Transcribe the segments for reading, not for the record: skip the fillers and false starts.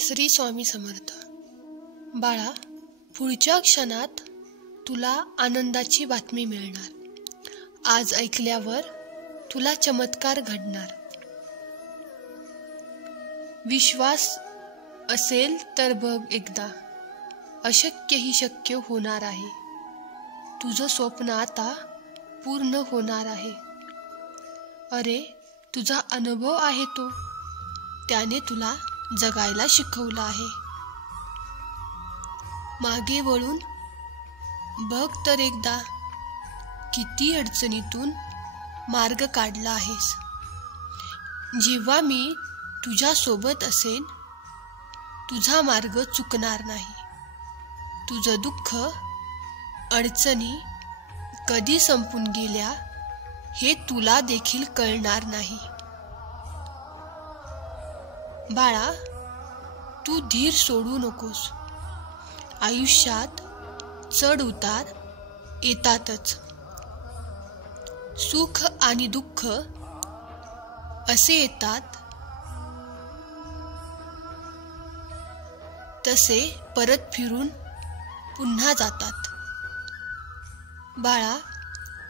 श्री स्वामी समर्थ. बाळा, पुढच्या क्षणात तुला आनंदाची बातमी मिळणार. आज ऐकल्यावर तुला चमत्कार घडणार. विश्वास असेल तर बघ एकदा, अशक्य ही शक्य होणार आहे. तुझं स्वप्न आता पूर्ण होणार आहे. अरे, तुझा अनुभव आहे तो, त्याने तुला जगायला शिकवलं आहे. मागे वळून बघ तर एकदा, किती अडचणीतून मार्ग काढला आहेस. जेव्हा मी तुझ्या सोबत असेन, तुझा मार्ग चुकणार नाही. तुझं दुःख, अडचणी कधी संपून गेल्या हे तुला देखील कळणार नाही. बाळा, तू धीर सोडू नकोस. आयुष्यात चढ उतार येतातच. सुख आणि दुःख असे येतात, तसे परत फिरून पुन्हा जातात. बाळा,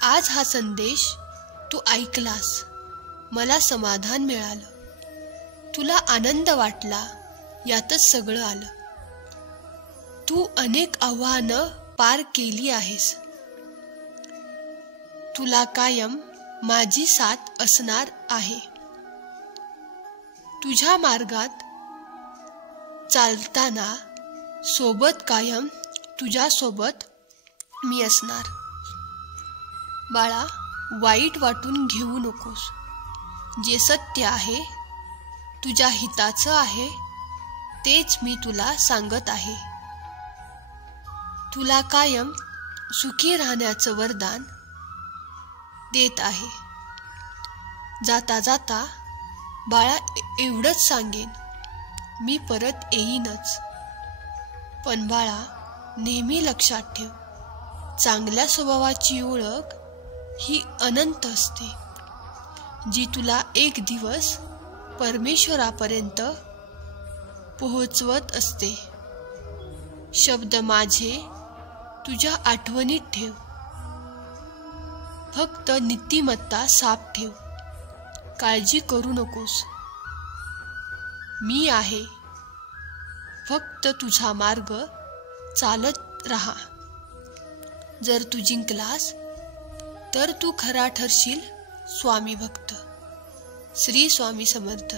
आज हा संदेश तू ऐकलास, मला समाधान मिळालं. तुला आनंद वाटला, यातच सगळं आलं. तू अनेक आव्हानं पार केली आहेस. तुला कायम माझी साथ असणार आहे. तुझ्या मार्गात चालताना सोबत कायम तुझ्या सोबत मी असणार. बाळा, वाईट वाटून घेऊ नकोस. जे सत्य आहे, तुझ्या हिताचं आहे, तेच मी तुला सांगत आहे. तुला कायम सुखी राहण्याचं वरदान देत आहे. जाता जाता बाळा एवढंच सांगेन, मी परत येईनच. पण बाळा, नेहमी लक्षात ठेव, चांगल्या स्वभावाची ओळख ही अनंत असते, जी तुला एक दिवस परमेश्वरापर्यंत पोहोचवत असते. शब्द माझे तुझ्या आठवणीत ठेव. फक्त नीतिमत्ता साफ ठेव. काळजी करू नकोस. मी आहे. फक्त तुझा मार्ग चालत राहा. जर तू जिंकलास तर तू खरा ठरशील स्वामी भक्त. श्री स्वामी समर्थ.